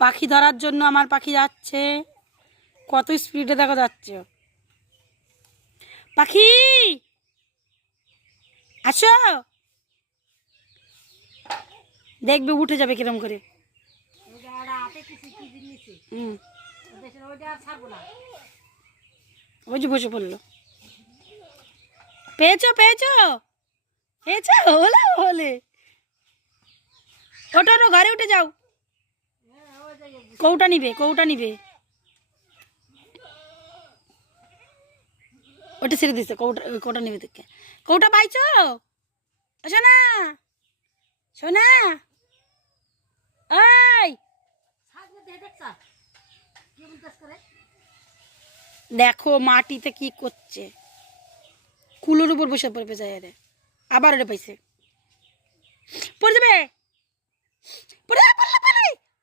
পাখি ধরার জন্য আমার পাখি যাচ্ছে, কত স্পিডে দেখা যাচ্ছে। পাখি আসো, দেখবে উঠে যাবে কিরম করে। ওই যে বসে পড়লো। পেয়েছো পেয়েছো পেয়েছো, হলে হলে ওটা ওটা ঘরে উঠে যাও। কৌটা নিবে, কৌটা নিবে, ওটা ছেড়ে দিচ্ছে। কৌটা কৌটা নিবে দেখে। কৌটা পাইছো সোনা, সোনা ওই দেখো মাটিতে কি করছে, কুলোর উপর বসে পড়বে যায়। আবার ওটা পাইছে, পড়ে যাবে।